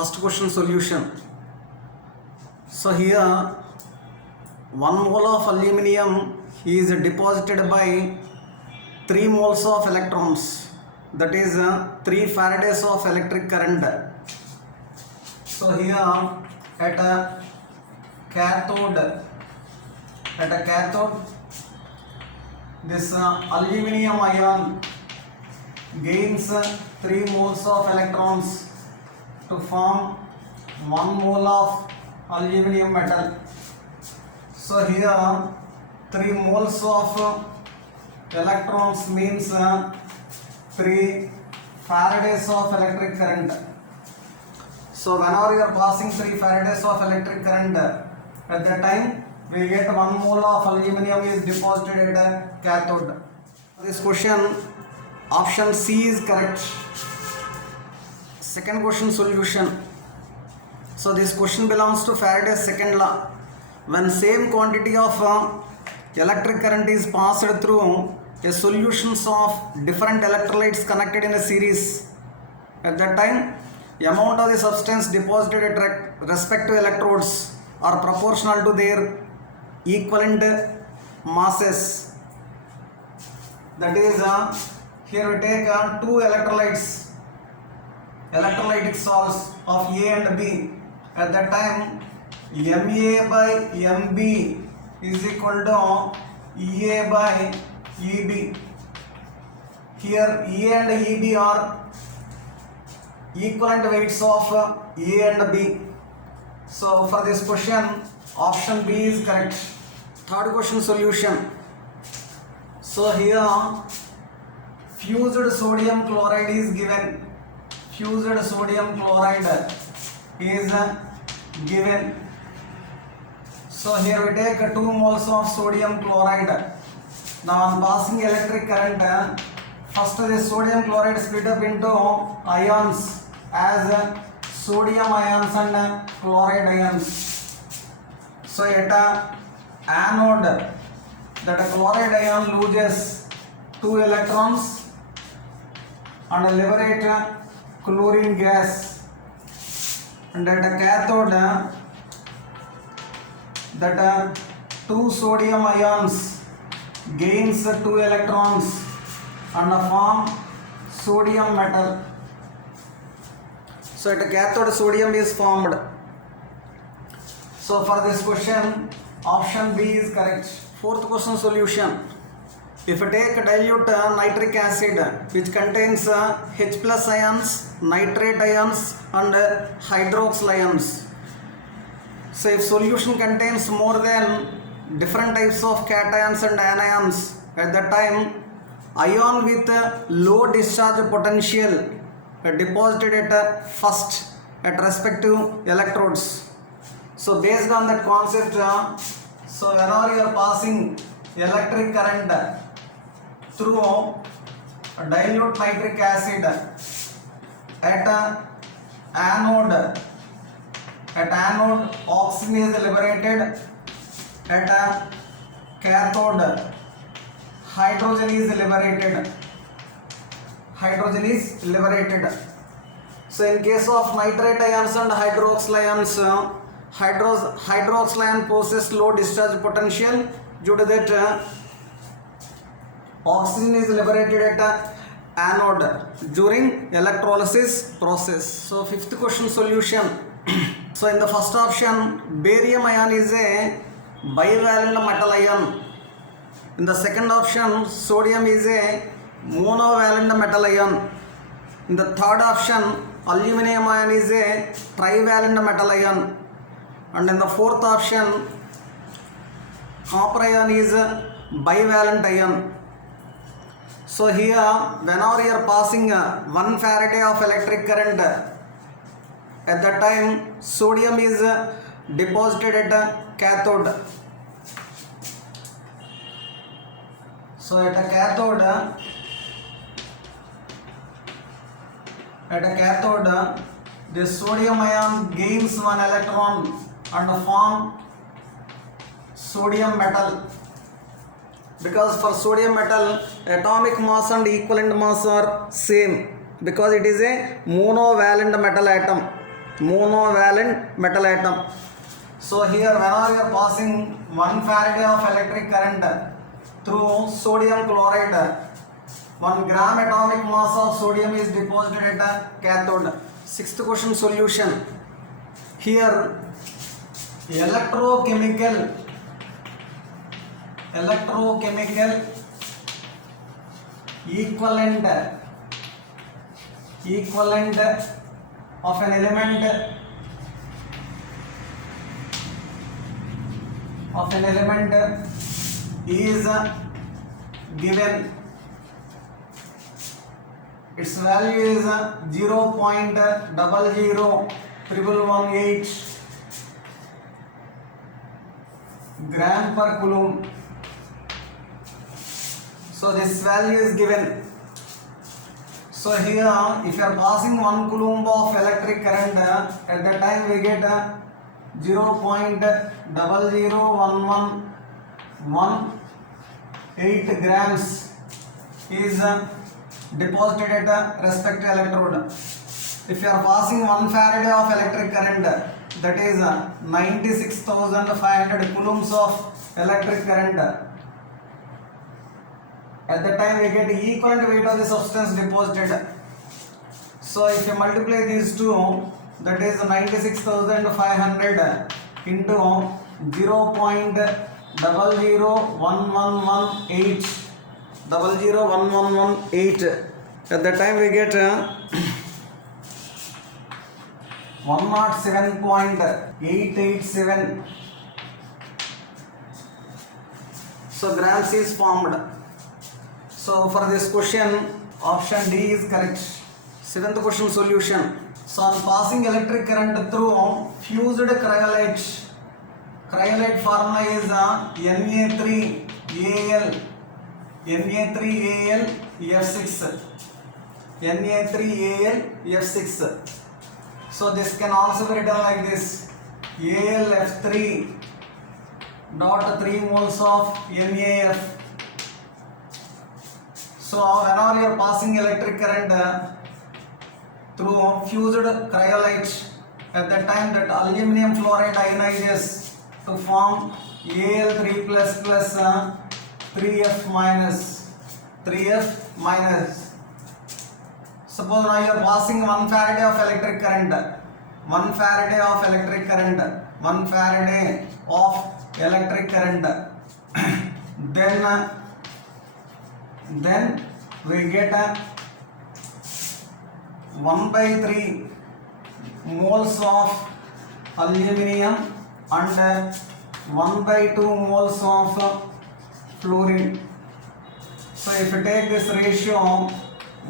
First question solution. So here 1 mole of aluminium is deposited by 3 moles of electrons, that is 3 Faradays of electric current. So here at a cathode this aluminium ion gains 3 moles of electrons to form 1 mole of aluminium metal. So here 3 moles of electrons means 3 Faradays of electric current. So whenever you are passing 3 Faradays of electric current, at that time we get 1 mole of aluminium is deposited at a cathode. This question option C is correct. Second question solution. So this question belongs to Faraday's second law. When same quantity of electric current is passed through a solutions of different electrolytes connected in a series, at that time the amount of the substance deposited at respective electrodes are proportional to their equivalent masses. That is here we take 2 electrolytic salts of A and B. At that time MA by MB is equal to EA by EB. Here A and EB are equivalent weights of A and B. So for this question option B is correct. Third question solution. So here fused sodium chloride is given. Fused sodium chloride is given. So here we take 2 moles of sodium chloride. Now on passing electric current, first this sodium chloride split up into ions as sodium ions and chloride ions. So at a anode, that chloride ion loses 2 electrons and liberate chlorine gas. And at a cathode, that 2 sodium ions gains 2 electrons and form sodium metal. So at a cathode sodium is formed. So for this question option B is correct. Fourth question solution. If you take dilute nitric acid which contains H plus ions, nitrate ions and hydroxyl ions. So if solution contains more than different types of cations and anions, at that time ion with low discharge potential deposited at first at respective electrodes. So based on that concept, so whenever you are passing electric current through dilute nitric acid at anode, oxygen is liberated. At cathode, hydrogen is liberated. So in case of nitrate ions and hydroxyl ions, hydroxyl ion possesses low discharge potential. Due to that, oxygen is liberated at anode during electrolysis process. So fifth question solution. So in the first option, barium ion is a bivalent metal ion. In the second option, sodium is a monovalent metal ion. In the third option, aluminum ion is a trivalent metal ion. And in the fourth option, copper ion is a bivalent ion. So here whenever you are passing 1 Faraday of electric current, at that time sodium is deposited at a cathode. So at a cathode the sodium ion gains 1 electron and form sodium metal. Because for sodium metal atomic mass and equivalent mass are same, because it is a monovalent metal atom. monovalent metal atom. So here whenever you are passing 1 Faraday of electric current through sodium chloride, 1 gram atomic mass of sodium is deposited at the cathode. Sixth question solution. Here electrochemical equivalent of an element is given. Its value is 0.00118 gram per coulomb. So this value is given. So here if you are passing 1 coulomb of electric current, at that time we get 0.00118 grams is deposited at the respective electrode. If you are passing 1 Faraday of electric current, that is 96,500 coulombs of electric current. At that time we get equivalent weight of the substance deposited. So if you multiply these two, that is 96,500 into 0.00118. At that time we get 107.887. So grams is formed. So for this question, option D is correct. Seventh question solution. So on passing electric current through fused cryolite, cryolite formula is Na3Al Na3Al F6. So this can also be written like this: AlF3 dot 3 moles of NaF. So whenever you are passing electric current through fused cryolite, at that time that aluminum fluoride ionizes to form Al3 plus 3F minus. Suppose now you are passing 1 Faraday of electric current. Then we get 1/3 moles of aluminum and 1/2 moles of fluorine. So if you take this ratio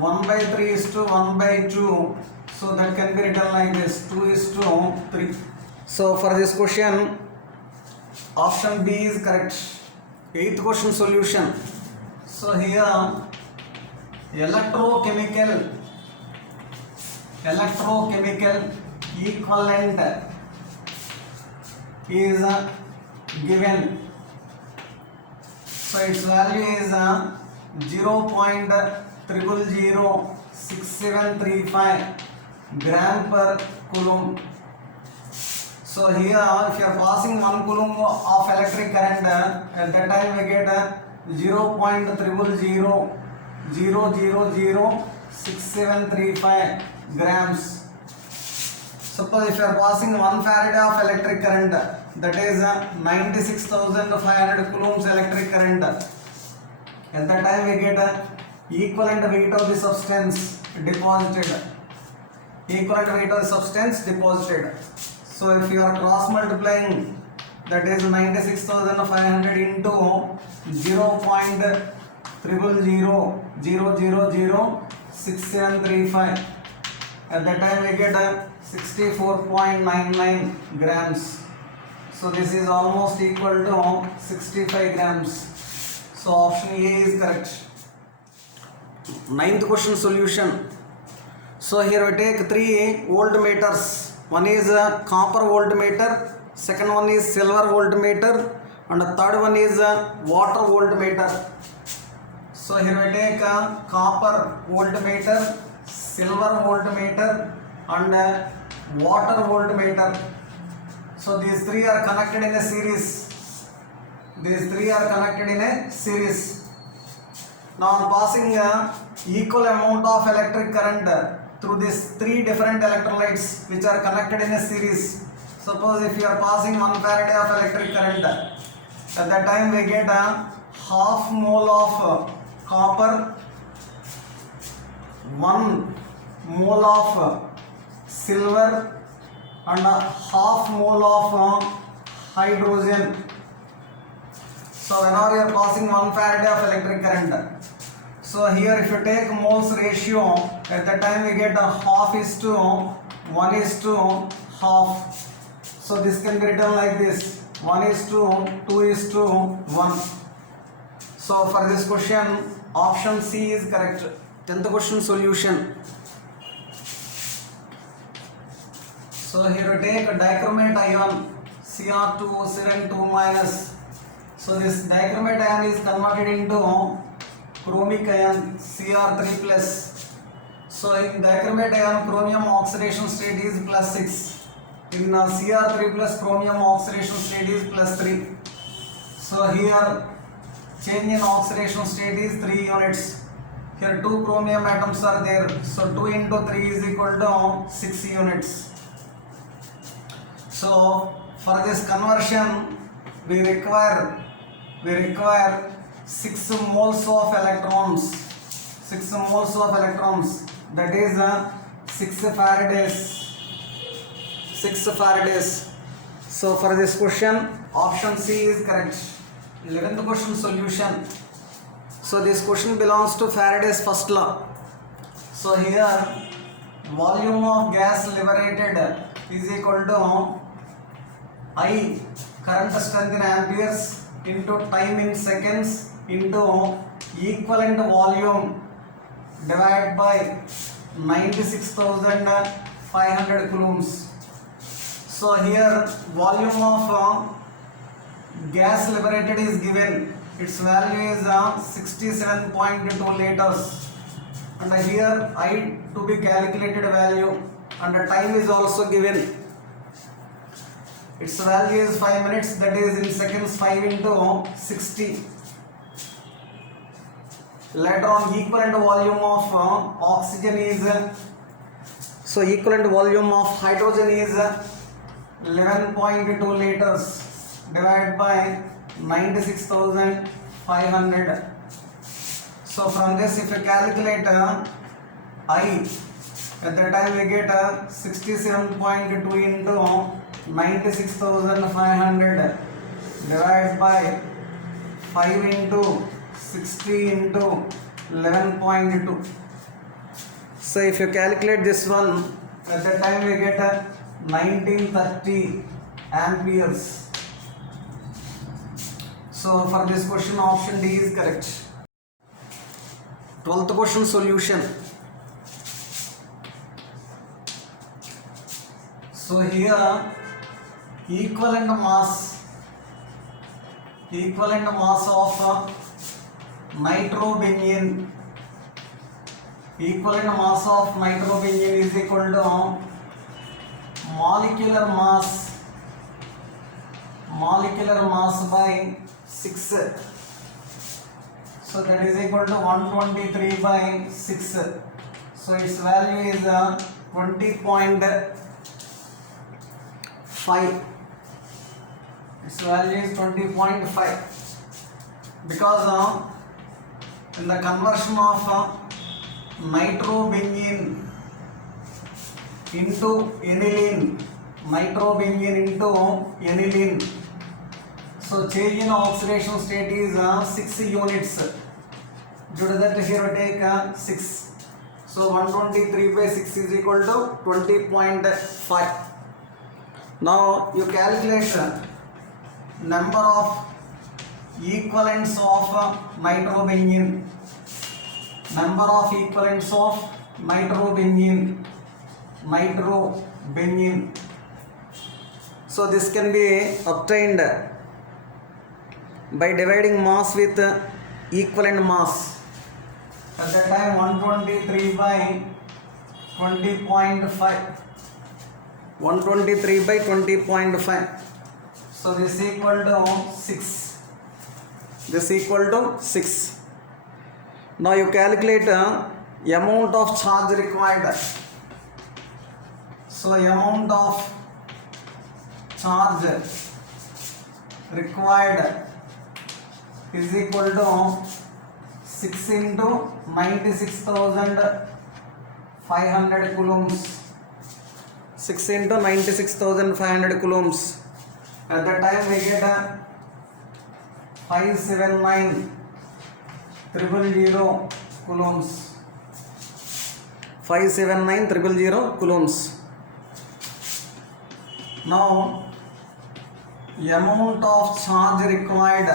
1/3 is to 1/2, so that can be written like this: 2:3. So for this question, option B is correct. Eighth question solution. So here electrochemical equivalent is given. So its value is 0.0006735 gram per coulomb. So here if you are passing 1 coulomb of electric current, at that time we get 0.0006735 grams. Suppose if you are passing 1 Faraday of electric current, that is 96,500 coulombs electric current. At that time we get equivalent weight of the substance deposited. So if you are cross multiplying, that is 96,500 into 0.0006735. At that time we get 64.99 grams. So this is almost equal to 65 grams. So option A is correct. Ninth question solution. So here we take 3 voltmeters. One is a copper voltmeter, second one is silver voltmeter, and the third one is a water voltmeter. So here we take a copper voltmeter, silver voltmeter, and water voltmeter. So these three are connected in a series. These three are connected in a series. Now I am passing equal amount of electric current through these three different electrolytes which are connected in a series. Suppose if you are passing 1 farad of electric current, at that time we get a half mole of copper, 1 mole of silver and a half mole of hydrogen. So whenever you are passing 1 farad of electric current, so here if you take moles ratio, at that time we get a half is to 1 is to half. So this can be written like this, 1 is to 2 is to 1. So for this question, option C is correct. 10th question solution. So here we take a dichromate ion Cr2 Cern 2 minus. So this dichromate ion is converted into chromic ion Cr3 plus. So in dichromate ion chromium oxidation state is +6. In Cr3 plus chromium oxidation state is +3. So here change in oxidation state is 3 units. Here 2 chromium atoms are there. So 2 into 3 is equal to 6 units. So for this conversion we require 6 moles of electrons. 6 moles of electrons, that is 6 faradays. 6 faradays. So for this question, option C is correct. 11th question solution. So this question belongs to Faraday's first law. So here volume of gas liberated is equal to I, current strength in amperes, into time in seconds, into equivalent volume divided by 96,500 coulombs. So here volume of gas liberated is given. Its value is 67.2 liters. And here I to be calculated value, and the time is also given. Its value is 5 minutes, that is in seconds 5 into 60. Later on, equivalent volume of oxygen is, so equivalent volume of hydrogen is 11.2 liters divided by 96,500. So from this, if you calculate I, at that time we get 67.2 into 96,500 divided by 5 into 60 into 11.2. So if you calculate this one, at that time we get 1930 amperes. So for this question, option D is correct. 12th question solution. So here equivalent mass of nitrobenzene, equivalent mass of nitrobenzene is equal to molecular mass by 6. So that is equal to 123 by 6. So its value is 20.5. Its value is 20.5 because in the conversion of nitrobenzene into aniline, so change in oxidation state is 6 units. Due to that, here we take 6. So 123 by 6 is equal to 20.5. Now you calculate number of equivalents of nitrobenzene. Number of equivalents of nitrobenzene. So this can be obtained by dividing mass with equivalent mass. At that time 123 by 20.5. 123 by 20.5. So this equal to 6. This equal to 6. Now you calculate amount of charge required. So amount of charge required is equal to 6 into 96,500 coulombs. 6 into 96,500 coulombs. At that time we get 579,000 coulombs. 579,000 coulombs. Now amount of charge required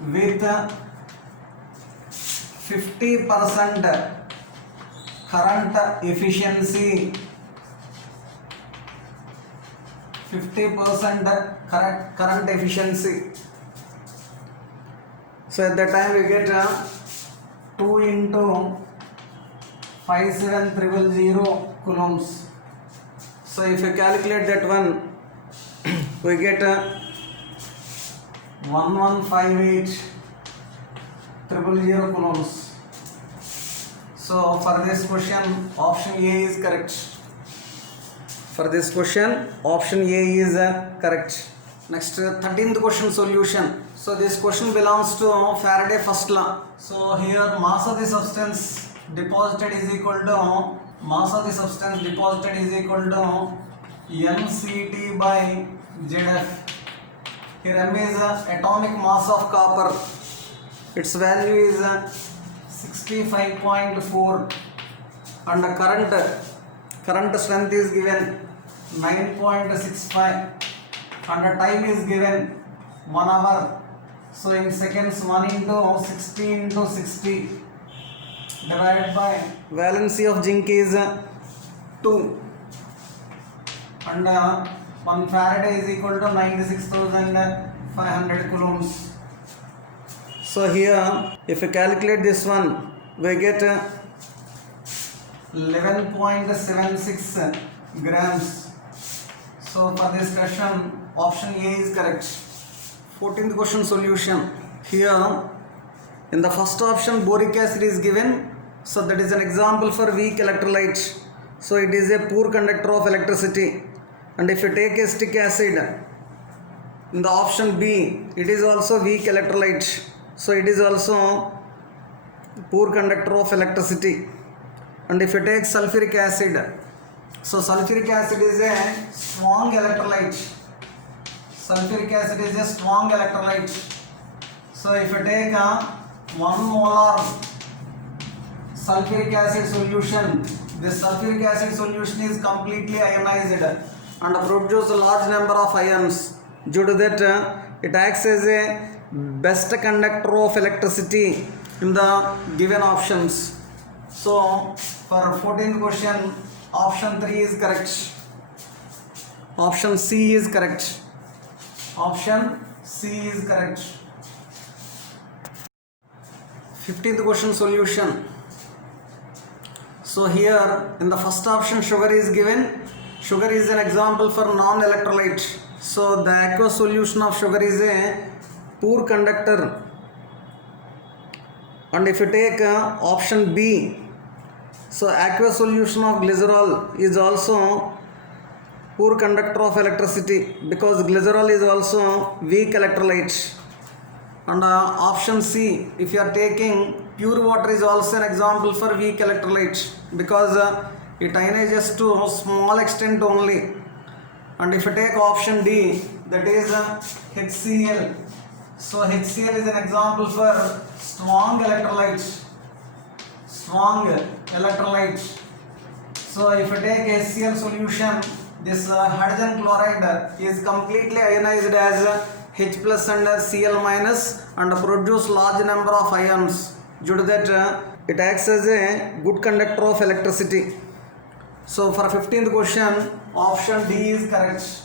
with 50% current efficiency. 50% current efficiency. So at that time we get 2 into 57,000 coulombs. So if you calculate that one, we get 1158,000 coulombs. So for this question, option A is correct. For this question, option A is correct. Next, 13th question solution. So this question belongs to Faraday first law. So here mass of the substance deposited is equal to mCT by ZF. Here M is atomic mass of copper. Its value is 65.4 and the current strength is given 9.65 and the time is given 1 hour. So in seconds, 1 into 60 into 60 divided by valency of zinc is 2 and 1 Faraday is equal to 96,500 coulombs. So here if you calculate this one, we get 11.76 grams. So for this question, option A is correct. 14th question solution. Here in the first option, boric acid is given. So that is an example for weak electrolyte. So it is a poor conductor of electricity. And if you take acetic acid, in the option B, it is also weak electrolyte. So it is also poor conductor of electricity. And if you take sulfuric acid, so sulfuric acid is a strong electrolyte. So if you take 1 molar sulfuric acid solution, this sulfuric acid solution is completely ionized and produces a large number of ions. Due to that, it acts as a best conductor of electricity in the given options. So for 14th question, option 3 is correct. Option C is correct. 15th question solution. So here in the first option, sugar is given. Sugar is an example for non-electrolyte. So the aqueous solution of sugar is a poor conductor. And if you take option B, so aqueous solution of glycerol is also poor conductor of electricity because glycerol is also weak electrolyte. And option C, if you are taking pure water, is also an example for weak electrolyte because it ionizes to a small extent only. And if you take option D, that is HCl. So HCl is an example for strong electrolyte. So if you take HCl solution, this hydrogen chloride is completely ionized as H plus and Cl minus and produce large number of ions. Due to that, it acts as a good conductor of electricity. So for 15th question, option D is correct.